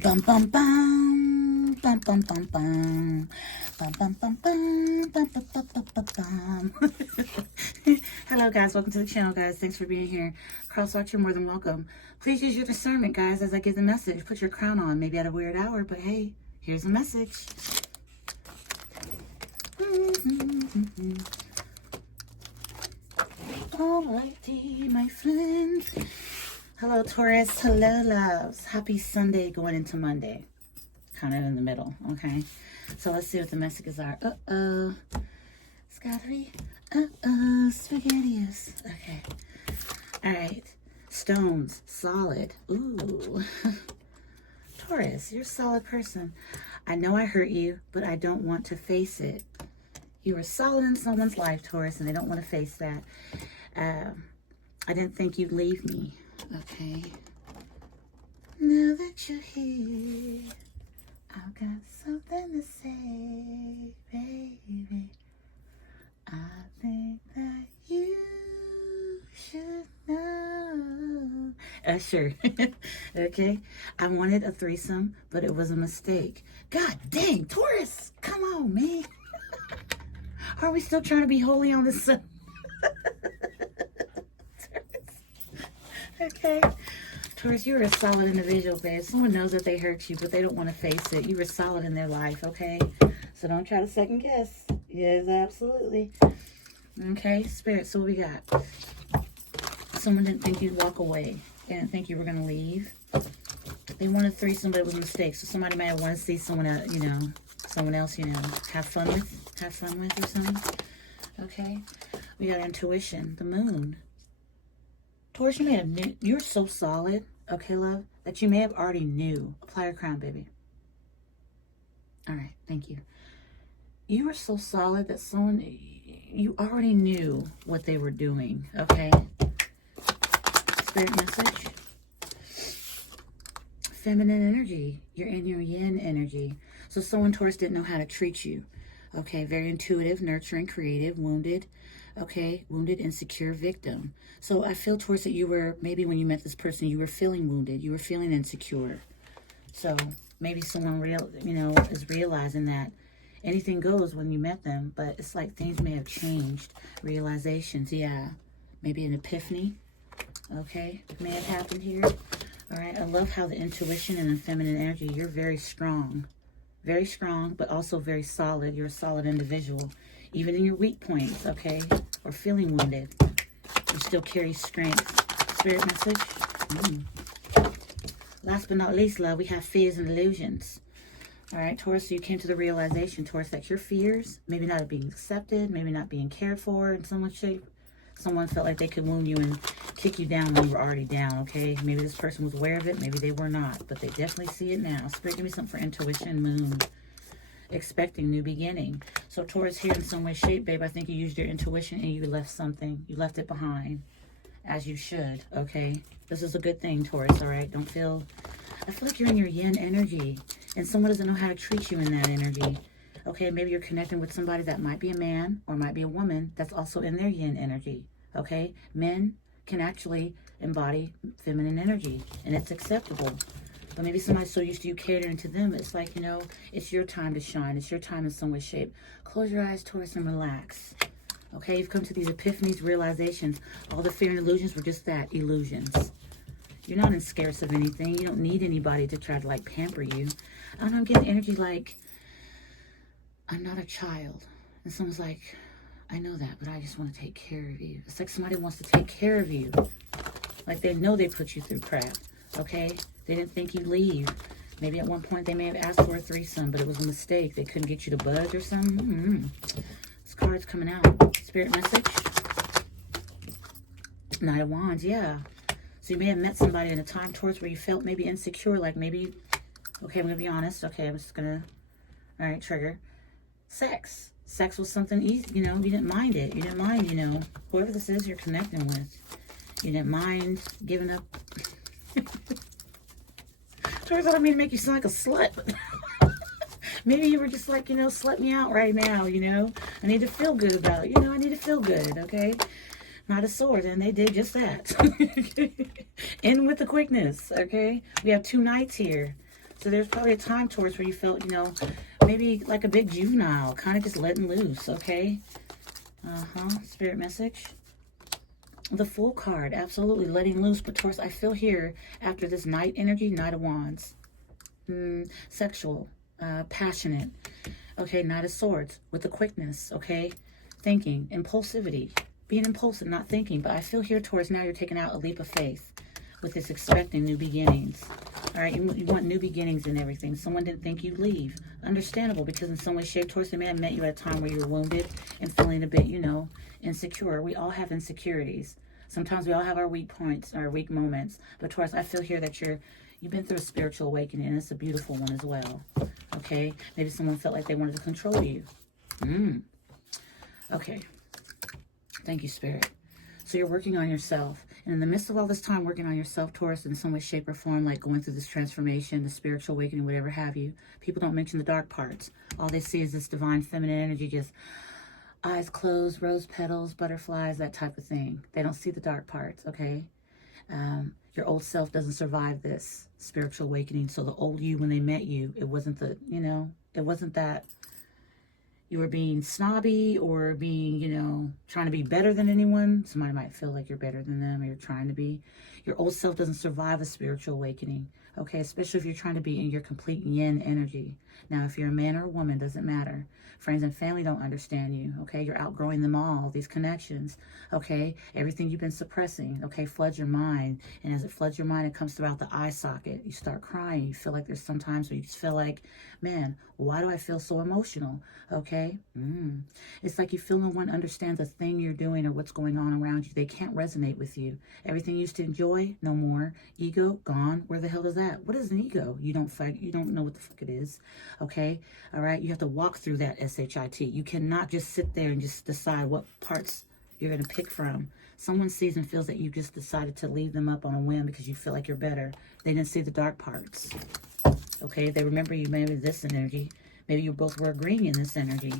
bum bum bum bum bum bum bum bum bum bum bum bum bum bum bum. Hello guys, welcome to the channel guys. Thanks for being here. Crosswatch, you're more than welcome. Please use your discernment guys as I give the message. Put your crown on, maybe at a weird hour, but hey, here's the message. Alrighty, my friends. Hello, Taurus. Hello, loves. Happy Sunday going into Monday. Kind of in the middle, okay? So let's see what the messages are. Uh-oh. Scotty. Uh-oh. Spaghettios. Okay. All right. Stones. Solid. Ooh. Taurus, you're a solid person. I know I hurt you, but I don't want to face it. You were solid in someone's life, Taurus, and they don't want to face that. I didn't think you'd leave me. Okay. Now that you're here, I've got something to say, baby. I think that you should know. Sure. Okay. I wanted a threesome, but it was a mistake. God dang, Taurus, come on, man. Are we still trying to be holy on this? Okay. Taurus, you're a solid individual, babe. Someone knows that they hurt you, but they don't want to face it. You were solid in their life, okay? So don't try to second guess. Yes, absolutely. Okay, Spirit, so what we got? Someone didn't think you'd walk away. They didn't think you were going to leave. They wanted threesome, but it was a mistake. So somebody might want to see someone else, someone else, have fun with or something. Okay? We got intuition, the moon. Taurus, you may have knew, you're so solid, okay, love, that you may have already knew. Apply your crown, baby. All right, thank you. You were so solid that you already knew what they were doing, okay? Spirit message. Feminine energy. You're in your yin energy. So someone, Taurus, didn't know how to treat you. Okay, very intuitive, nurturing, creative, wounded. Okay, wounded, insecure victim. So I feel, Taurus, that you were, maybe when you met this person, you were feeling wounded. You were feeling insecure. So maybe someone is realizing that anything goes when you met them, but it's like things may have changed. Realizations, yeah. Maybe an epiphany. Okay, may have happened here. All right, I love how the intuition and the feminine energy, you're very strong. Very strong, but also very solid. You're a solid individual. Even in your weak points, okay? Or feeling wounded, you still carry strength. Spirit message. Last but not least, love, we have fears and illusions. All right, Taurus, so you came to the realization, Taurus, that your fears, maybe not being accepted, maybe not being cared for in some shape. Someone felt like they could wound you and kick you down when you were already down, okay? Maybe this person was aware of it, maybe they were not, but they definitely see it now. Spirit, give me something for intuition, moon. Expecting new beginning. So Taurus, here in some way, shape, babe, I think you used your intuition and you left something. You left it behind, as you should, okay? This is a good thing, Taurus, all right? I feel like you're in your yin energy, and someone doesn't know how to treat you in that energy. Okay, maybe you're connecting with somebody that might be a man or might be a woman that's also in their yin energy, okay? Men can actually embody feminine energy, and it's acceptable. But maybe somebody's so used to you catering to them, it's like, it's your time to shine. It's your time in some way, shape. Close your eyes, Taurus, and relax. Okay, you've come to these epiphanies, realizations. All the fear and illusions were just that, illusions. You're not in scarce of anything. You don't need anybody to try to, pamper you. I don't know, I'm getting energy like, I'm not a child. And someone's like, I know that, but I just want to take care of you. It's like somebody wants to take care of you. Like they know they put you through crap, okay? They didn't think you'd leave. Maybe at one point they may have asked for a threesome, but it was a mistake. They couldn't get you to budge or something. This card's coming out. Spirit message. Knight of Wands, yeah. So you may have met somebody in a time, Taurus, where you felt maybe insecure, like maybe, okay, I'm going to be honest. Okay, I'm just going to, all right, trigger. Sex. Sex was something easy, you didn't mind it. You didn't mind, whoever this is you're connecting with. You didn't mind giving up. Taurus, I don't mean to make you sound like a slut, but maybe you were just like, slut me out right now, I need to feel good about it. I need to feel good, okay? Not a sword, and they did just that. End with the quickness, okay? We have two knights here. So there's probably a time, Taurus, where you felt, you know, maybe like a big juvenile, kind of just letting loose, okay? Spirit message. The Fool card, absolutely letting loose. But Taurus, I feel here, after this Knight energy, Knight of Wands, sexual, passionate, okay, Knight of Swords, with the quickness, okay, thinking, impulsivity, being impulsive, not thinking. But I feel here, Taurus, now you're taking out a leap of faith with this expecting new beginnings. All right, you want new beginnings and everything. Someone didn't think you'd leave. Understandable, because in some way, shape, Taurus, they may have met you at a time where you were wounded and feeling a bit, you know, insecure. We all have insecurities. Sometimes we all have our weak points, our weak moments. But Taurus, I feel here that you've been through a spiritual awakening, and it's a beautiful one as well. Okay, maybe someone felt like they wanted to control you. Okay, thank you, Spirit. So you're working on yourself. And in the midst of all this time working on yourself, Taurus, in some way, shape, or form, like going through this transformation, the spiritual awakening, whatever have you, people don't mention the dark parts. All they see is this divine feminine energy, just eyes closed, rose petals, butterflies, that type of thing. They don't see the dark parts, okay? Your old self doesn't survive this spiritual awakening. So the old you, when they met you, it wasn't the, you know, it wasn't that you were being snobby or being, you know, trying to be better than anyone. Somebody might feel like you're better than them or you're trying to be. Your old self doesn't survive a spiritual awakening, okay? Especially if you're trying to be in your complete yin energy. Now, if you're a man or a woman, doesn't matter. Friends and family don't understand you, okay? You're outgrowing them all, these connections, okay? Everything you've been suppressing, okay, floods your mind. And as it floods your mind, it comes throughout the eye socket. You start crying. You feel like there's some times where you just feel like, man, why do I feel so emotional, okay? It's like you feel no one understands the thing you're doing or what's going on around you. They can't resonate with you. Everything you used to enjoy, no more. Ego, gone. Where the hell is that? What is an ego? You don't fight. You don't know what the fuck it is, okay? All right? You have to walk through that, SHIT. You cannot just sit there and just decide what parts you're going to pick from. Someone sees and feels that you just decided to leave them up on a whim because you feel like you're better. They didn't see the dark parts, okay? They remember you maybe this energy. Maybe you both were agreeing in this energy.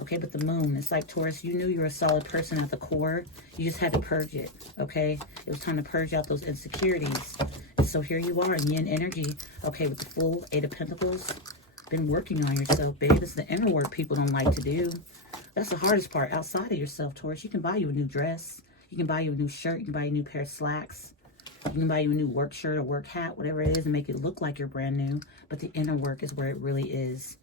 Okay, but the moon, it's like, Taurus, you knew you were a solid person at the core. You just had to purge it, okay? It was time to purge out those insecurities. And so here you are in yin energy, okay, with the full 8 of Pentacles. Been working on yourself, babe. It's the inner work people don't like to do. That's the hardest part. Outside of yourself, Taurus, you can buy you a new dress. You can buy you a new shirt. You can buy you a new pair of slacks. You can buy you a new work shirt or work hat, whatever it is, and make it look like you're brand new. But the inner work is where it really is.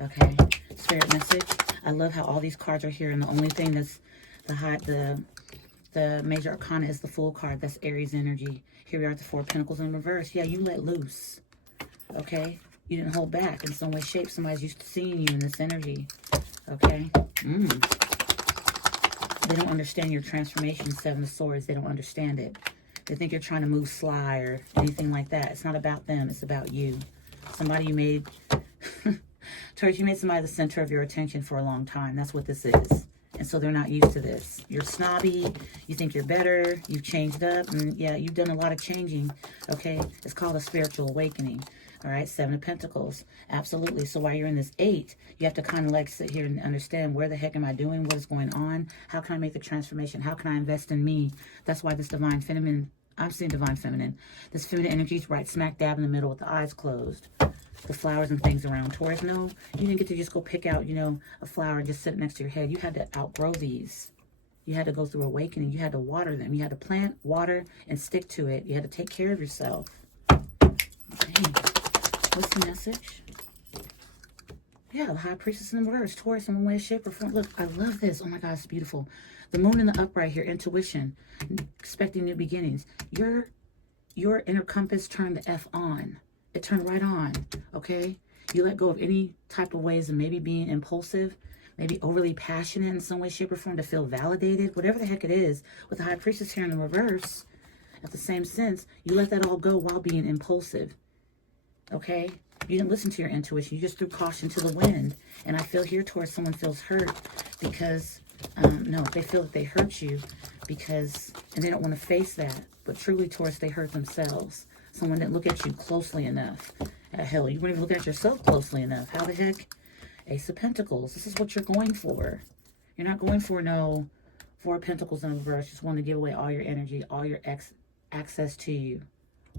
Okay. Spirit message. I love how all these cards are here, and the only thing that's the major arcana is the Fool card. That's Aries energy. Here we are at the 4 of Pentacles in reverse. Yeah, you let loose. Okay. You didn't hold back in some way, shape. Somebody's used to seeing you in this energy. Okay. They don't understand your transformation, 7 of Swords. They don't understand it. They think you're trying to move sly or anything like that. It's not about them. It's about you. Somebody you made... Taurus, you made somebody the center of your attention for a long time. That's what this is. And so they're not used to this. You're snobby. You think you're better. You've changed up. And yeah, you've done a lot of changing. Okay? It's called a spiritual awakening. All right? 7 of Pentacles. Absolutely. So while you're in this 8, you have to kind of like sit here and understand, where the heck am I doing? What is going on? How can I make the transformation? How can I invest in me? That's why this divine feminine... I'm seeing divine feminine. This feminine energy is right smack dab in the middle with the eyes closed. The flowers and things around. Taurus, no, you didn't get to just go pick out, you know, a flower and just sit next to your head. You had to outgrow these. You had to go through awakening. You had to water them. You had to plant, water, and stick to it. You had to take care of yourself. Okay. What's the message? Yeah, the High Priestess in the reverse. Taurus in one way, shape, or form. Look, I love this. Oh my God, it's beautiful. The moon in the upright here. Intuition. Expecting new beginnings. Your inner compass turned the F on. It turned right on, okay? You let go of any type of ways of maybe being impulsive, maybe overly passionate in some way, shape, or form to feel validated, whatever the heck it is. With the High Priestess here in the reverse, at the same sense, you let that all go while being impulsive, okay? You didn't listen to your intuition. You just threw caution to the wind. And I feel here, Taurus, someone feels hurt because, no, they feel that they hurt you because, and they don't want to face that. But truly, Taurus, they hurt themselves. Someone didn't look at you closely enough. Hell, you weren't even looking at yourself closely enough. How the heck? Ace of Pentacles. This is what you're going for. You're not going for no 4 of Pentacles in reverse. Just want to give away all your energy, all your access to you.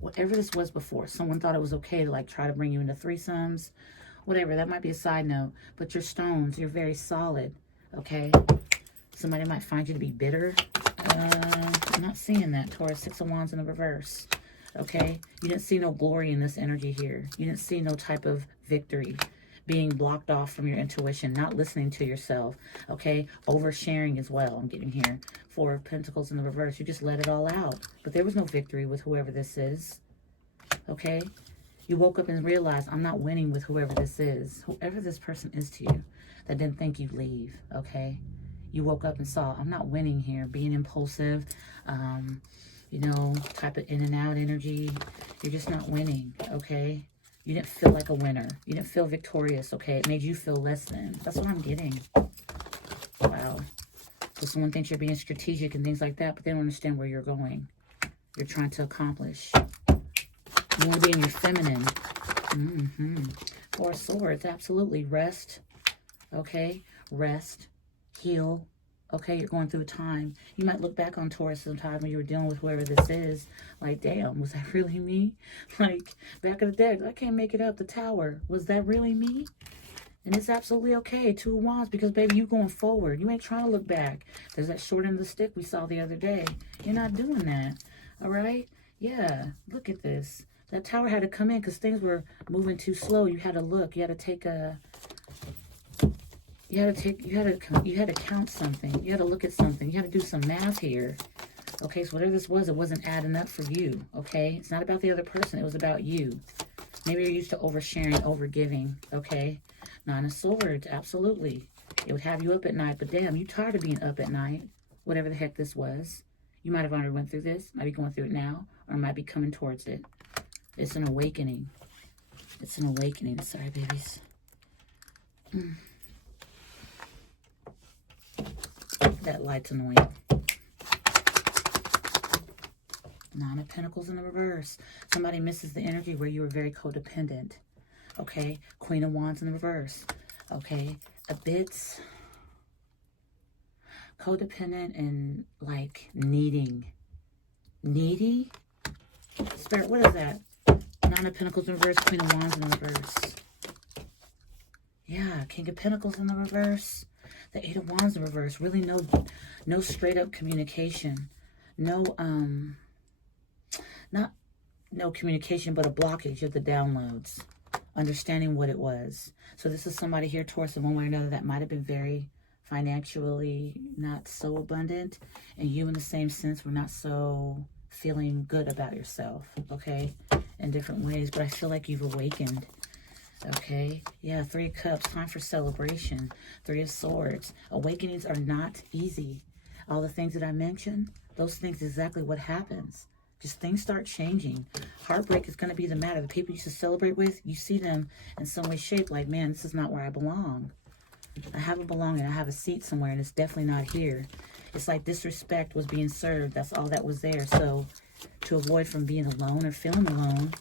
whatever this was before. Someone thought it was okay to like try to bring you into threesomes, whatever. That might be a side note. But your stones, you're very solid, okay? Somebody might find you to be bitter. I'm not seeing that, Taurus. Six of Wands in the reverse, okay? You didn't see no glory in this energy here. You didn't see no type of victory, being blocked off from your intuition, not listening to yourself, okay? Oversharing as well, I'm getting here. Four of Pentacles in the reverse. You just let it all out. But there was no victory with whoever this is, okay? You woke up and realized, I'm not winning with whoever this is. Whoever this person is to you that didn't think you'd leave, okay? You woke up and saw, I'm not winning here. Being impulsive, you know, type of in and out energy. You're just not winning, okay? You didn't feel like a winner. You didn't feel victorious, okay? It made you feel less than. That's what I'm getting. Wow. So someone thinks you're being strategic and things like that, but they don't understand where you're going. You're trying to accomplish. You want to be in your feminine. Four of Swords, absolutely. Rest, okay? Rest, heal, okay? You're going through a time. You might look back on Taurus sometime when you were dealing with whoever this is. Like, damn, was that really me? Like, back of the deck, I can't make it up. The Tower, was that really me? And it's absolutely okay. Two of Wands, because, baby, you going forward. You ain't trying to look back. There's that short end of the stick we saw the other day. You're not doing that, all right? Yeah, look at this. That Tower had to come in because things were moving too slow. You had to look. You had to take a... You had to count something. You had to look at something. You had to do some math here. Okay, so whatever this was, it wasn't adding up for you. Okay, it's not about the other person. It was about you. Maybe you're used to oversharing, overgiving. Okay, Nine of Swords, absolutely. It would have you up at night, but damn, you tired of being up at night. Whatever the heck this was. You might have already went through this. Might be going through it now, or might be coming towards it. It's an awakening. It's an awakening. Sorry, babies. That light's annoying. Nine of Pentacles in the reverse. Somebody misses the energy where you were very codependent. Okay. Queen of Wands in the reverse. Okay. A bit codependent and like needing. Needy? Spirit, what is that? Nine of Pentacles in reverse. Queen of Wands in the reverse. Yeah. King of Pentacles in the reverse. The Eight of Wands in reverse. Really no straight up communication. No communication, but a blockage of the downloads. Understanding what it was. So this is somebody here, Taurus, in one way or another, that might have been very financially not so abundant. And you, in the same sense, were not so feeling good about yourself, okay? In different ways. But I feel like you've awakened. Okay, yeah, Three of Cups, time for celebration. Three of Swords. Awakenings are not easy. All the things that I mentioned, those things exactly what happens. Just things start changing. Heartbreak is going to be the matter. The people you used to celebrate with, you see them in some way, shape, like, man, this is not where I belong. I have a belonging. I have a seat somewhere, and it's definitely not here. It's like disrespect was being served. That's all that was there. So to avoid from being alone or feeling alone,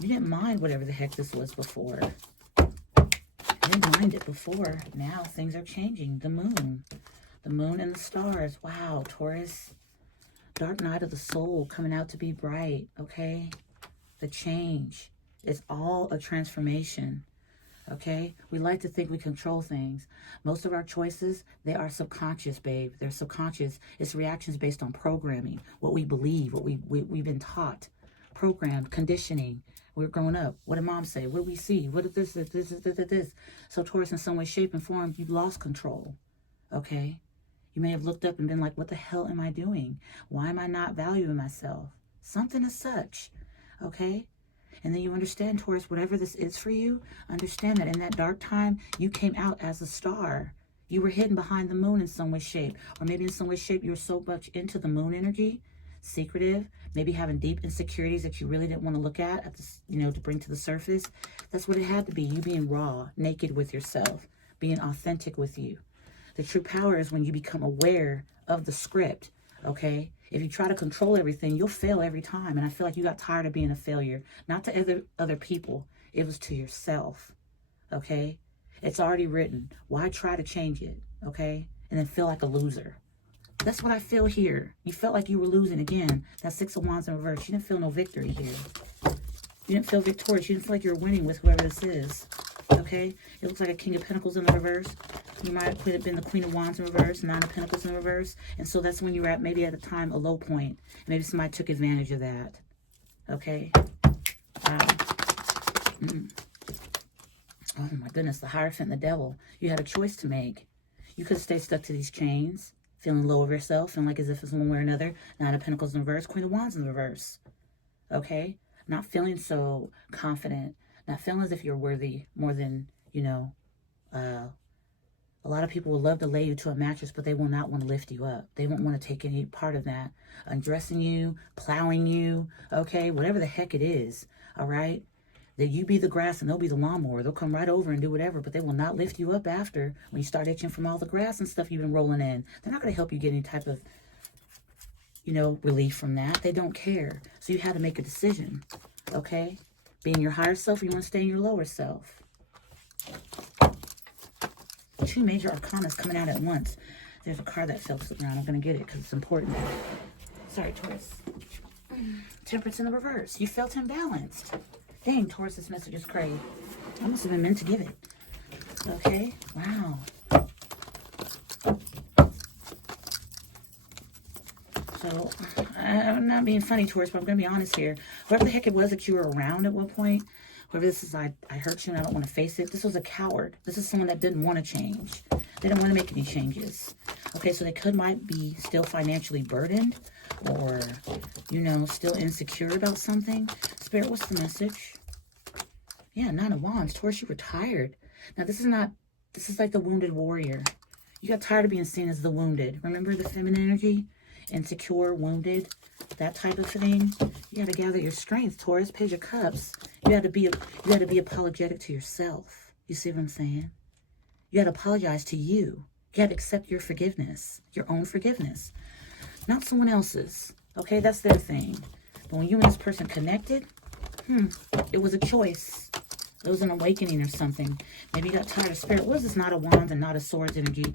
you didn't mind whatever the heck this was before. You didn't mind it before. Now things are changing. The moon and the stars. Wow, Taurus. Dark night of the soul coming out to be bright, okay? The change. It's all a transformation, okay? We like to think we control things. Most of our choices, they are subconscious, babe. They're subconscious. It's reactions based on programming, what we believe, what we've been taught. Programmed, conditioning. We're growing up. What did mom say? What do we see? What is this? So Taurus, in some way, shape, and form, you've lost control, okay? You may have looked up and been like, what the hell am I doing? Why am I not valuing myself? Something as such, okay? And then you understand, Taurus, whatever this is for you, understand that in that dark time, you came out as a star. You were hidden behind the moon in some way, shape. Or maybe in some way, shape, you were so much into the moon energy, secretive, maybe having deep insecurities that you really didn't want to look at this, to bring to the surface. That's what it had to be. You being raw, naked with yourself, being authentic with you. The true power is when you become aware of the script, okay? If you try to control everything, you'll fail every time. And I feel like you got tired of being a failure. Not to other people. It was to yourself, okay? It's already written. Why try to change it, okay? And then feel like a loser. That's what I feel here. You felt like you were losing again. That Six of Wands in reverse. You didn't feel no victory here. You didn't feel victorious. You didn't feel like you were winning with whoever this is. Okay? It looks like a King of Pentacles in the reverse. You might have been the Queen of Wands in reverse, Nine of Pentacles in reverse. And so that's when you were at, maybe at a time, a low point. Maybe somebody took advantage of that. Okay? Oh my goodness, the Hierophant and the Devil. You had a choice to make. You could stay stuck to these chains, feeling low of yourself, feeling like as if it's one way or another. Nine of Pentacles in reverse, Queen of Wands in reverse. Okay? Not feeling so confident. Not feeling as if you're worthy more than, you know, a lot of people would love to lay you to a mattress, but they will not want to lift you up. They won't want to take any part of that. Undressing you, plowing you, okay? Whatever the heck it is, all right? That you be the grass and they'll be the lawnmower. They'll come right over and do whatever, but they will not lift you up after when you start itching from all the grass and stuff you've been rolling in. They're not going to help you get any type of, you know, relief from that. They don't care. So you had to make a decision, okay? Being your higher self or you want to stay in your lower self. Two major arcanas coming out at once. There's a card that fell to the ground. I'm going to get it because it's important. Sorry, Taurus. Temperance in the reverse. You felt imbalanced. Dang, Taurus, this message is crazy. I must have been meant to give it. Okay. Wow. So, I'm not being funny, Taurus, but I'm going to be honest here. Whoever the heck it was that you were around at one point, whoever this is, I hurt you and I don't want to face it. This was a coward. This is someone that didn't want to change. They didn't want to make any changes. Okay, so they might be still financially burdened or, you know, still insecure about something. Spirit, what's the message? Yeah, Nine of Wands. Taurus, you were tired. Now, this is like the wounded warrior. You got tired of being seen as the wounded. Remember the feminine energy? Insecure, wounded, that type of thing. You got to gather your strength, Taurus. Page of Cups. You had to be apologetic to yourself. You see what I'm saying? You had to apologize to you. You had to accept your forgiveness, your own forgiveness, not someone else's. Okay, that's their thing. But when you and this person connected, it was a choice. It was an awakening or something. Maybe you got tired of Spirit. What is this? Not a Wands and not a Swords energy.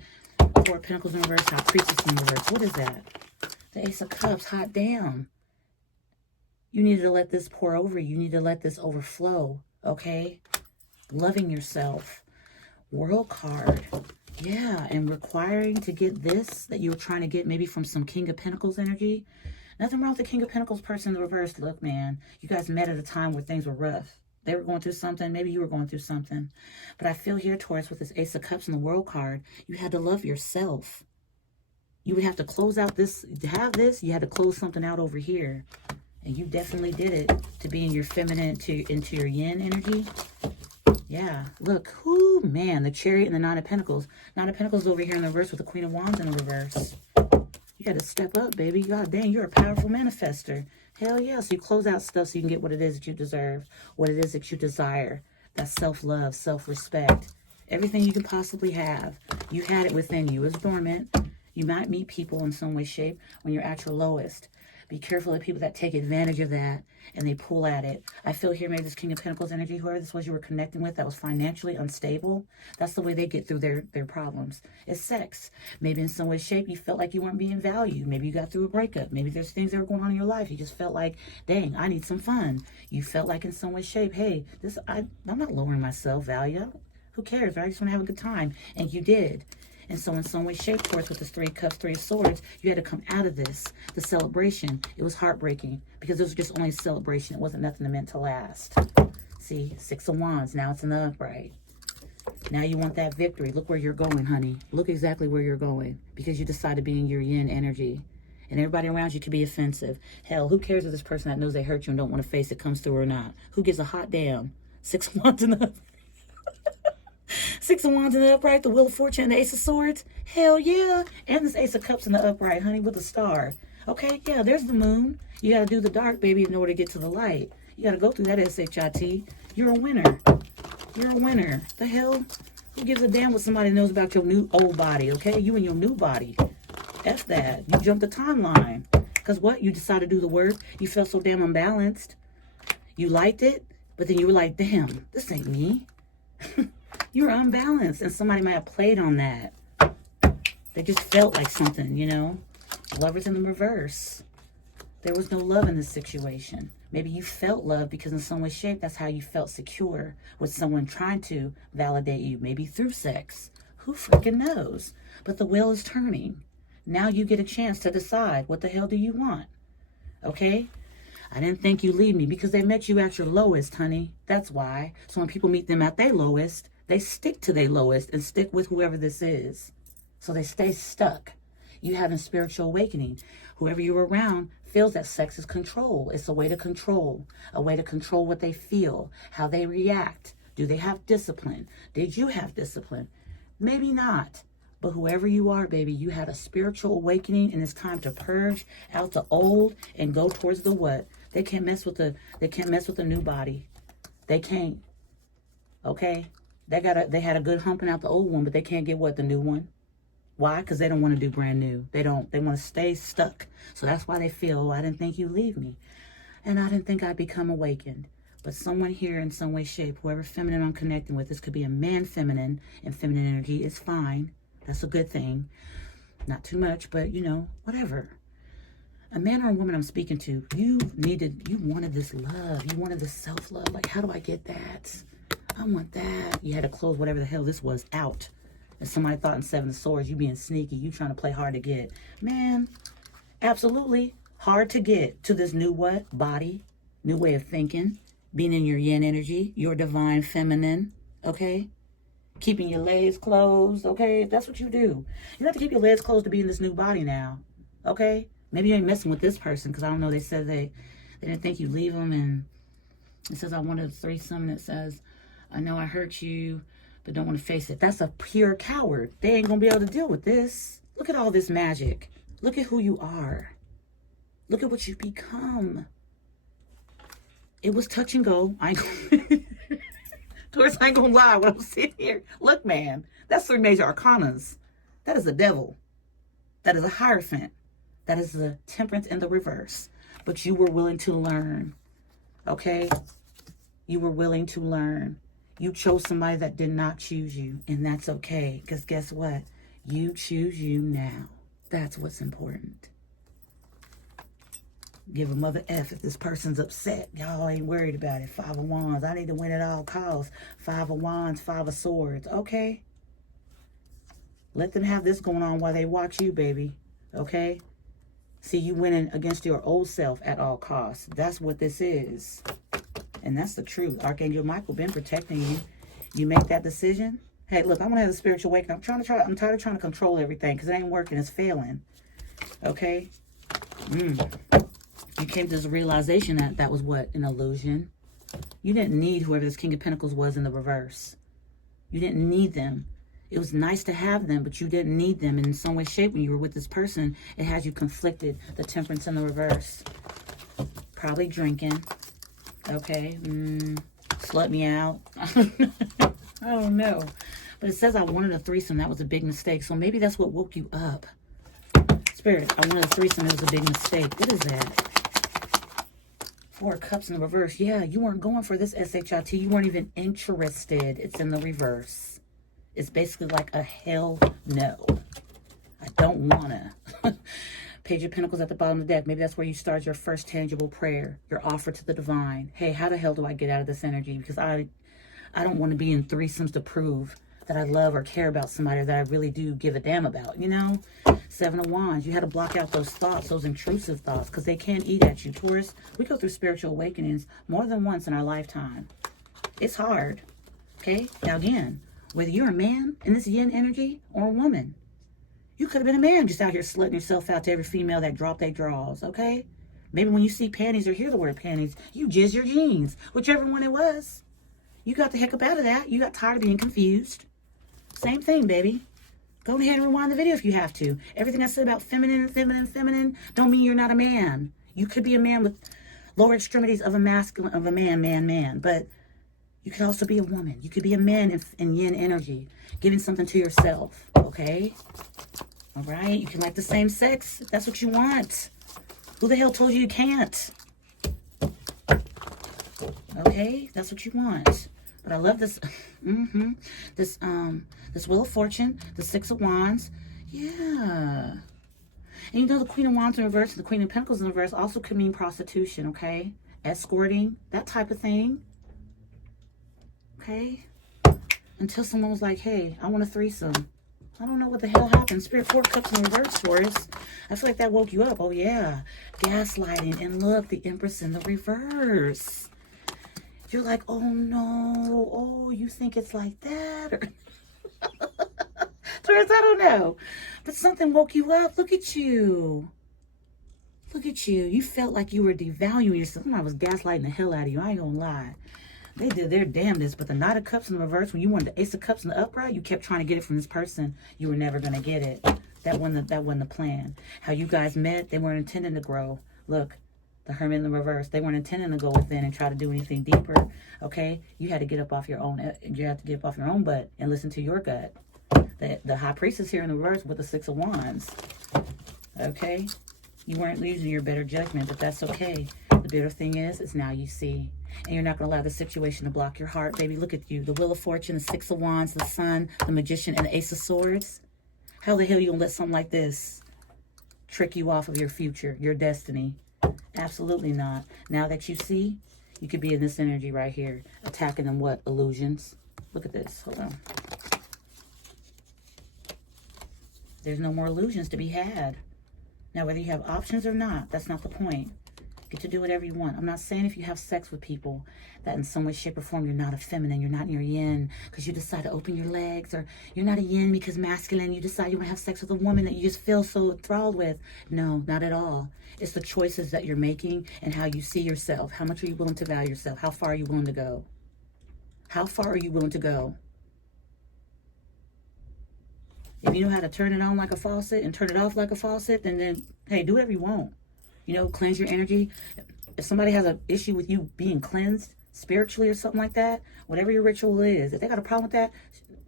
Four of Pentacles in reverse. High Priestess in reverse. What is that? The Ace of Cups. Hot damn. You needed to let this pour over you. You need to let this overflow. Okay? Loving yourself. World card. Yeah, and requiring to get this that you were trying to get maybe from some King of Pentacles energy. Nothing wrong with the King of Pentacles person in the reverse. Look, man, you guys met at a time where things were rough. They were going through something. Maybe you were going through something. But I feel here, Taurus, with this Ace of Cups and the World card, you had to love yourself. You would have to close out this. To have this, you had to close something out over here. And you definitely did it to be in your feminine, into your yin energy. Yeah, look. Whoo, man, the Chariot and the Nine of Pentacles. Nine of Pentacles over here in the reverse with the Queen of Wands in the reverse. You got to step up, baby. God dang, you're a powerful manifester. Hell yeah. So you close out stuff so you can get what it is that you deserve, what it is that you desire. That's self-love, self-respect. Everything you can possibly have. You had it within you. It's dormant. You might meet people in some way, shape when you're at your lowest. Be careful of people that take advantage of that and they pull at it. I feel here maybe this King of Pentacles energy, whoever this was you were connecting with that was financially unstable, that's the way they get through their problems. It's sex. Maybe in some way, shape, you felt like you weren't being valued. Maybe you got through a breakup. Maybe there's things that were going on in your life. You just felt like, dang, I need some fun. You felt like in some way, shape, hey, I'm not lowering my self-value. Who cares? I just want to have a good time. And you did. And so in some way, shape, Taurus, with this Three of Cups, Three of Swords, you had to come out of this. The celebration, it was heartbreaking because it was just only a celebration. It wasn't nothing that meant to last. See, Six of Wands, now it's in the upright. Now you want that victory. Look where you're going, honey. Look exactly where you're going because you decided to be in your yin energy. And everybody around you could be offensive. Hell, who cares if this person that knows they hurt you and don't want to face it comes through or not? Who gives a hot damn? Six of Wands in the Six of Wands in the upright, the Wheel of Fortune, and the Ace of Swords. Hell yeah. And this Ace of Cups in the upright, honey, with a star. Okay, yeah, there's the moon. You got to do the dark, baby, in order to get to the light. You got to go through that SHIT. You're a winner. You're a winner. The hell? Who gives a damn what somebody knows about your new old body, okay? You and your new body. F that. You jumped the timeline. Because what? You decided to do the work. You felt so damn unbalanced. You liked it, but then you were like, damn, this ain't me. You're unbalanced, and somebody might have played on that. They just felt like something, you know? Lovers in the reverse. There was no love in this situation. Maybe you felt love because in some way, shape, that's how you felt secure with someone trying to validate you. Maybe through sex. Who freaking knows? But the wheel is turning. Now you get a chance to decide, what the hell do you want? Okay? I didn't think you'd leave me because they met you at your lowest, honey. That's why. So when people meet them at their lowest, they stick to their lowest and stick with whoever this is. So they stay stuck. You having spiritual awakening. Whoever you're around feels that sex is control. It's a way to control what they feel, how they react. Do they have discipline? Did you have discipline? Maybe not. But whoever you are, baby, you had a spiritual awakening, and it's time to purge out the old and go towards the what? They can't mess with the new body. They can't. Okay? They had a good humping out the old one, but they can't get what? The new one. Why? Because they don't want to do brand new. They want to stay stuck. So that's why they feel, I didn't think you'd leave me. And I didn't think I'd become awakened. But someone here in some way, shape, whoever feminine I'm connecting with, this could be a man feminine, and feminine energy is fine. That's a good thing. Not too much, but whatever. A man or a woman I'm speaking to, you wanted this love. You wanted this self-love. Like, how do I get that? I want that. You had to close whatever the hell this was out. And somebody thought in Seven of Swords, you being sneaky, you trying to play hard to get. Man, absolutely hard to get to this new what? Body, new way of thinking, being in your yin energy, your divine feminine, okay? Keeping your legs closed, okay? That's what you do. You have to keep your legs closed to be in this new body now, okay? Maybe you ain't messing with this person, because I don't know, they said they didn't think you'd leave them, and it says, I wanted a threesome, and it says, I know I hurt you, but don't want to face it. That's a pure coward. They ain't going to be able to deal with this. Look at all this magic. Look at who you are. Look at what you've become. It was touch and go. Taurus, I ain't going to lie when I'm sitting here. Look, man, that's 3 major arcanas. That is the devil. That is a Hierophant. That is the Temperance in the reverse. But you were willing to learn. Okay? You were willing to learn. You chose somebody that did not choose you, and that's okay, because guess what? You choose you now. That's what's important. Give a mother F if this person's upset. Y'all ain't worried about it. 5 of Wands. I need to win at all costs. 5 of Wands, 5 of Swords. Okay? Let them have this going on while they watch you, baby. Okay? See, you winning against your old self at all costs. That's what this is. And that's the truth. Archangel Michael been protecting you. You make that decision. Hey, look, I want to have a spiritual awakening. I'm tired of trying to control everything because it ain't working. It's failing. Okay? You came to this realization that that was what? An illusion. You didn't need whoever this King of Pentacles was in the reverse. You didn't need them. It was nice to have them, but you didn't need them. And in some way, shape, when you were with this person, it had you conflicted. The Temperance in the reverse. Probably drinking. Okay, slut me out. I don't know. But it says I wanted a threesome. That was a big mistake. So maybe that's what woke you up. Spirit, I wanted a threesome. It was a big mistake. What is that? 4 of Cups in the reverse. Yeah, you weren't going for this SHIT. You weren't even interested. It's in the reverse. It's basically like a hell no. I don't want to. Page of Pentacles at the bottom of the deck. Maybe that's where you start your first tangible prayer, your offer to the divine. Hey, how the hell do I get out of this energy? Because I don't want to be in threesomes to prove that I love or care about somebody that I really do give a damn about, 7 of Wands. You had to block out those thoughts, those intrusive thoughts, because they can't eat at you. Taurus, we go through spiritual awakenings more than once in our lifetime. It's hard. Okay? Now again, whether you're a man in this yin energy or a woman, you could have been a man just out here slutting yourself out to every female that dropped their drawers, okay? Maybe when you see panties or hear the word panties, you jizz your jeans, whichever one it was. You got the heck up out of that. You got tired of being confused. Same thing, baby. Go ahead and rewind the video if you have to. Everything I said about feminine don't mean you're not a man. You could be a man with lower extremities of a masculine, of a man. But you could also be a woman. You could be a man in yin energy, giving something to yourself, okay? All right, you can like the same sex if that's what you want. Who the hell told you you can't? Okay, that's what you want. But I love this, this Wheel of Fortune, the 6 of Wands. Yeah. And you know the Queen of Wands in reverse and the Queen of Pentacles in reverse also could mean prostitution, okay? Escorting, that type of thing, okay? Until someone was like, hey, I want a threesome. I don't know what the hell happened. Spirit, 4 cups in reverse, Taurus. I feel like that woke you up. Oh, yeah. Gaslighting. And look, the Empress in the reverse. You're like, oh, no. Oh, you think it's like that? Or Taurus, I don't know. But something woke you up. Look at you. Look at you. You felt like you were devaluing yourself. I was gaslighting the hell out of you. I ain't gonna lie. They did their damnedest, but the Knight of Cups in the reverse, when you wanted the Ace of Cups in the upright, you kept trying to get it from this person. You were never going to get it. That wasn't the plan. How you guys met, they weren't intending to grow. Look, the Hermit in the reverse, they weren't intending to go within and try to do anything deeper, okay? You had to get up off your own, you have to get up off your own butt and listen to your gut. The High Priestess here in the reverse with the 6 of Wands, okay? You weren't using your better judgment, but that's okay. The bitter thing is now you see. And you're not going to allow the situation to block your heart, baby. Look at you. The Wheel of Fortune, the 6 of Wands, the Sun, the Magician, and the Ace of Swords. How the hell are you going to let something like this trick you off of your future, your destiny? Absolutely not. Now that you see, you could be in this energy right here. Attacking them what? Illusions. Look at this. Hold on. There's no more illusions to be had. Now, whether you have options or not, that's not the point. Get to do whatever you want. I'm not saying if you have sex with people that in some way, shape, or form you're not a feminine, you're not in your yin because you decide to open your legs, or you're not a yin because masculine, you decide you want to have sex with a woman that you just feel so enthralled with. No, not at all. It's the choices that you're making and how you see yourself. How much are you willing to value yourself? How far are you willing to go? How far are you willing to go? If you know how to turn it on like a faucet and turn it off like a faucet, then hey, do whatever you want. You know, cleanse your energy. If somebody has an issue with you being cleansed spiritually or something like that, whatever your ritual is, if they got a problem with that,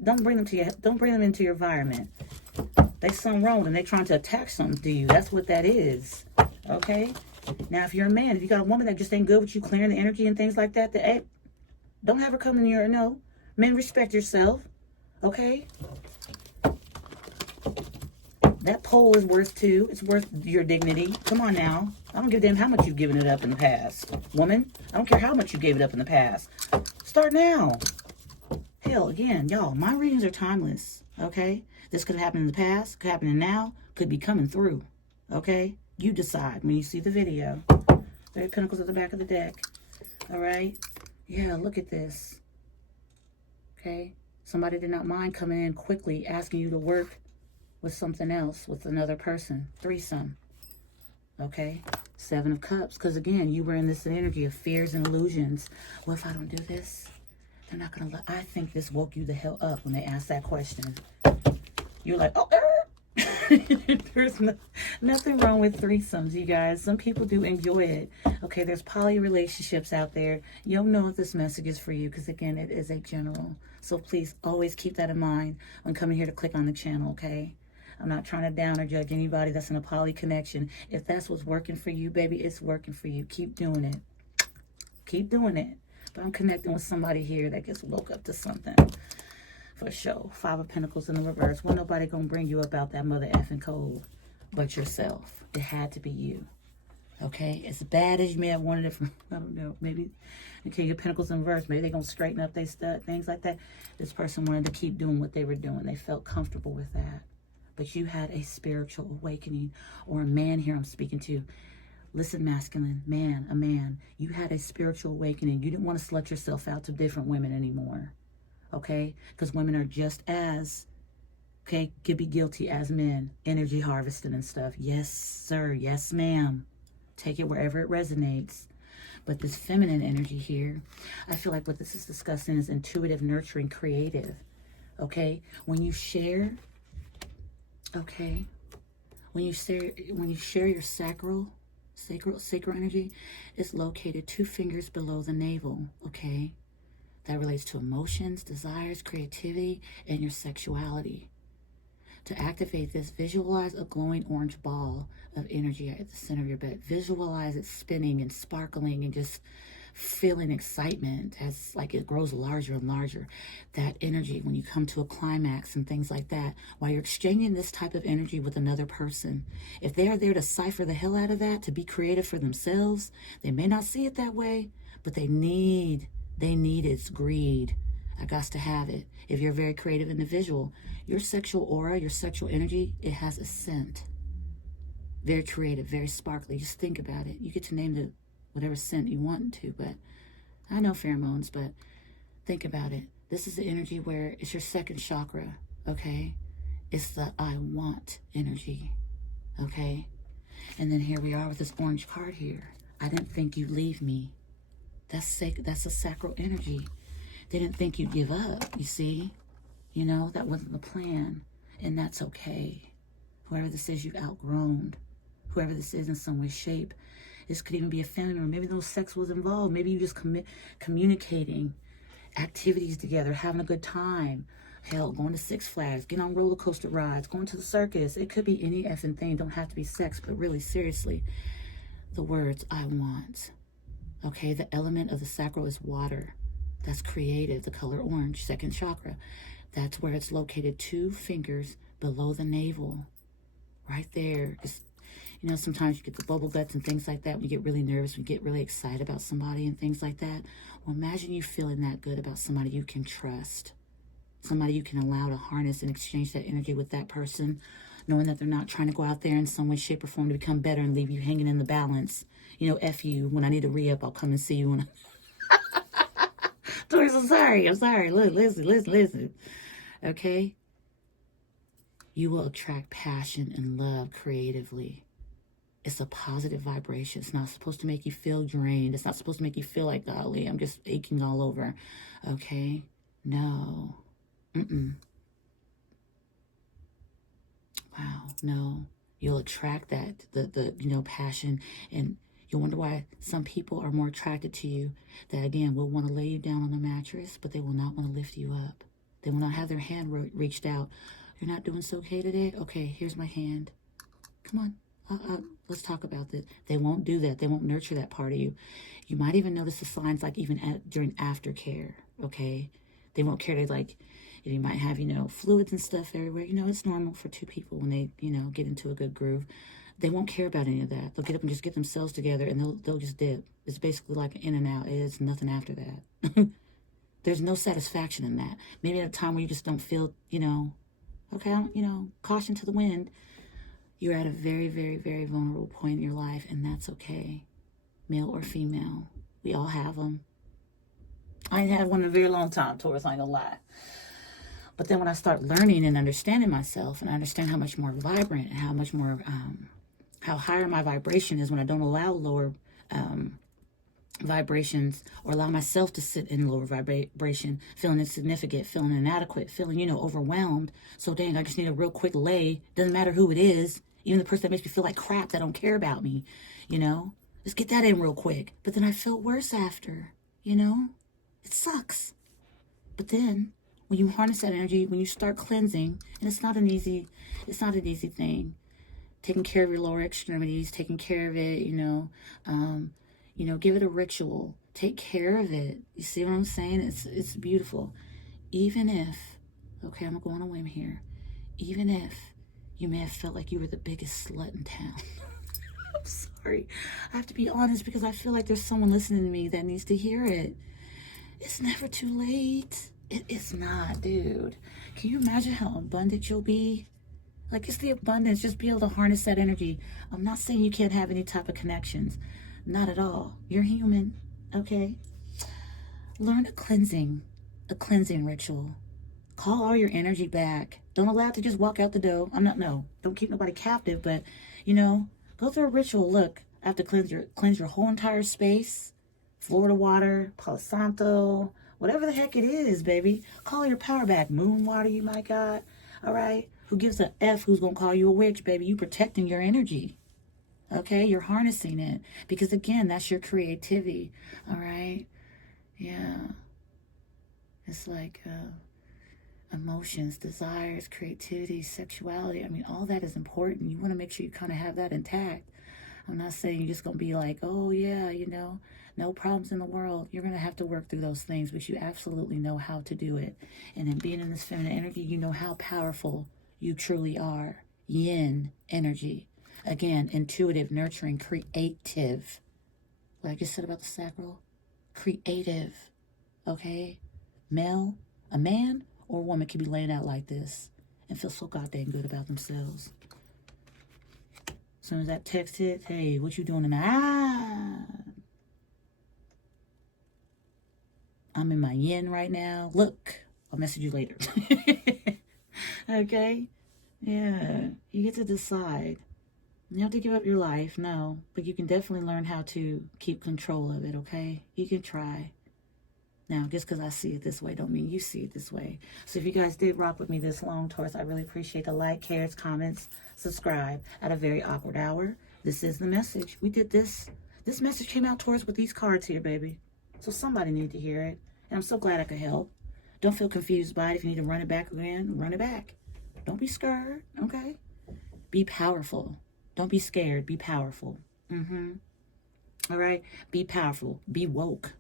don't bring them into your environment. They something wrong and they trying to attach something to you. That's what that is. Okay? Now, if you're a man, if you got a woman that just ain't good with you clearing the energy and things like that, hey, don't have her come in your no. Men, respect yourself. Okay? That pole is worth too. It's worth your dignity. Come on now. I don't give a damn how much you've given it up in the past. Woman, I don't care how much you gave it up in the past. Start now. Hell, again, y'all, my readings are timeless, okay? This could happen in the past, could happen now, could be coming through, okay? You decide when you see the video. There are Pentacles at the back of the deck, all right? Yeah, look at this, okay? Somebody did not mind coming in quickly, asking you to work with something else, with another person. Threesome. Okay? 7 of Cups. Because again, you were in this energy of fears and illusions. Well, if I don't do this, they're not going to let... I think this woke you the hell up when they asked that question. You're like, oh, there's nothing wrong with threesomes, you guys. Some people do enjoy it. Okay, there's poly relationships out there. You'll know if this message is for you because, again, it is a general. So please always keep that in mind when coming here to click on the channel, okay? I'm not trying to down or judge anybody that's in a poly connection. If that's what's working for you, baby, it's working for you. Keep doing it. Keep doing it. But I'm connecting with somebody here that gets woke up to something. For sure. 5 of Pentacles in the reverse. Well, nobody gonna bring you up out that mother effing cold but yourself. It had to be you. Okay? As bad as you may have wanted it from, I don't know, maybe, okay, your Pentacles in reverse. Maybe they're gonna straighten up their stuff, things like that. This person wanted to keep doing what they were doing. They felt comfortable with that. But you had a spiritual awakening, or a man here I'm speaking to. Listen, masculine, man, a man. You had a spiritual awakening. You didn't want to slut yourself out to different women anymore, okay? Because women are just as, okay, could be guilty as men, energy harvesting and stuff. Yes, sir. Yes, ma'am. Take it wherever it resonates. But this feminine energy here, I feel like what this is discussing is intuitive, nurturing, creative, okay? When you share... Okay, when you share your sacral energy, it's located 2 fingers below the navel. Okay, that relates to emotions, desires, creativity, and your sexuality. To activate this, visualize a glowing orange ball of energy at the center of your bed. Visualize it spinning and sparkling and just feeling excitement as like it grows larger and larger. That energy when you come to a climax and things like that, while you're exchanging this type of energy with another person, if they are there to cipher the hell out of that, to be creative for themselves, they may not see it that way, but they need its greed. I got to have it. If you're a very creative individual, your sexual aura, your sexual energy, it has a scent. Very creative, very sparkly. Just think about it. You get to name the whatever scent you want to, but I know pheromones, but think about it. This is the energy where it's your second chakra, okay? It's the I want energy, okay? And then here we are with this orange card here. I didn't think you'd leave me. That's a sacral energy. They didn't think you'd give up, you see? You know, that wasn't the plan, and that's okay. Whoever this is, you've outgrown. Whoever this is in some way, shape. This could even be a family member. Maybe no sex was involved. Maybe you just communicating, activities together, having a good time. Hell, going to Six Flags, getting on roller coaster rides, going to the circus. It could be any effing thing. Don't have to be sex, but really, seriously, the words, I want. Okay, the element of the sacral is water. That's creative, the color orange, second chakra. That's where it's located, 2 fingers below the navel. Right there. It's, you know, sometimes you get the bubble guts and things like that when you get really nervous, when you get really excited about somebody and things like that. Well, imagine you feeling that good about somebody you can trust. Somebody you can allow to harness and exchange that energy with that person, knowing that they're not trying to go out there in some way, shape, or form to become better and leave you hanging in the balance. You know, F you. When I need a re-up, I'll come and see you. When Taurus, I'm sorry. Look, listen. Okay? You will attract passion and love creatively. It's a positive vibration. It's not supposed to make you feel drained. It's not supposed to make you feel like, golly, I'm just aching all over. Okay? No. Wow. No. You'll attract that, the passion, and you'll wonder why some people are more attracted to you that, again, will want to lay you down on the mattress, but they will not want to lift you up. They will not have their hand reached out. You're not doing so okay today? Okay, here's my hand. Come on. Let's talk about this. They won't do that. They won't nurture that part of you. You might even notice the signs like even during aftercare, okay? They won't care to, like, you might have, fluids and stuff everywhere. It's normal for 2 people when they, get into a good groove. They won't care about any of that. They'll get up and just get themselves together, and they'll just dip. It's basically like an in and out. It's nothing after that. There's no satisfaction in that. Maybe at a time where you just don't feel, okay, caution to the wind. You're at a very, very, very vulnerable point in your life, and that's okay. Male or female. We all have them. I ain't had one in a very long time, Taurus, I ain't gonna lie. But then when I start learning and understanding myself, and I understand how much more vibrant and how much more, how higher my vibration is when I don't allow lower vibrations, or allow myself to sit in lower vibration, feeling insignificant, feeling inadequate, feeling, overwhelmed. So dang, I just need a real quick lay. Doesn't matter who it is. Even the person that makes me feel like crap, that don't care about me, Just get that in real quick. But then I felt worse after, It sucks. But then when you harness that energy, when you start cleansing, and it's not an easy thing. Taking care of your lower extremities, taking care of it, give it a ritual. Take care of it. You see what I'm saying? It's beautiful. Even if, okay, I'm going to go on a whim here. Even if you may have felt like you were the biggest slut in town. I'm sorry. I have to be honest because I feel like there's someone listening to me that needs to hear it. It's never too late. It's not, dude. Can you imagine how abundant you'll be? Like, it's the abundance. Just be able to harness that energy. I'm not saying you can't have any type of connections. Not at all. You're human, okay? Learn a cleansing ritual. Call all your energy back. Don't allow it to just walk out the door. Don't keep nobody captive, but, go through a ritual. Look, I have to cleanse your whole entire space. Florida water, Palo Santo, whatever the heck it is, baby. Call your power back. Moon water you might got, all right? Who gives a F who's going to call you a witch, baby? You protecting your energy. Okay, you're harnessing it. Because, again, that's your creativity, all right? Yeah. It's like emotions, desires, creativity, sexuality. I mean, all that is important. You want to make sure you kind of have that intact. I'm not saying you're just going to be like, oh, yeah, you know, no problems in the world. You're going to have to work through those things, but you absolutely know how to do it. And in being in this feminine energy, you know how powerful you truly are. Yin energy. Again, intuitive, nurturing, creative. What I just said about the sacral? Creative. Okay? Male, a man or a woman can be laying out like this and feel so goddamn good about themselves. As soon as that text hit, hey, what you doing tonight? I'm in my yin right now. Look, I'll message you later. Okay? Yeah, you get to decide. You don't have to give up your life, no. But you can definitely learn how to keep control of it, okay? You can try. Now, just because I see it this way don't mean you see it this way. So if you guys did rock with me this long, Taurus, I really appreciate the like, cares, comments, subscribe at a very awkward hour. This is the message. We did this. This message came out, Taurus, with these cards here, baby. So somebody needed to hear it. And I'm so glad I could help. Don't feel confused by it. If you need to run it back again, run it back. Don't be scared, okay? Be powerful. Don't be scared. Be powerful. All right? Be powerful. Be woke.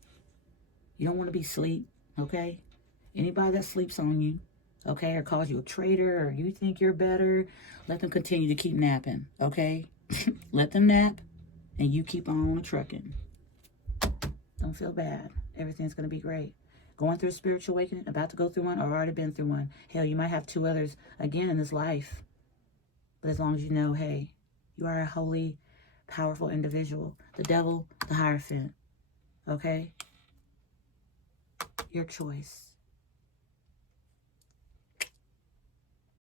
You don't want to be asleep, okay? Anybody that sleeps on you, okay, or calls you a traitor, or you think you're better, let them continue to keep napping, okay? Let them nap, and you keep on trucking. Don't feel bad. Everything's going to be great. Going through a spiritual awakening, about to go through one, or already been through one. Hell, you might have 2 others again in this life. But as long as you know, hey, you are a holy, powerful individual. The devil, the Hierophant, okay? Your choice.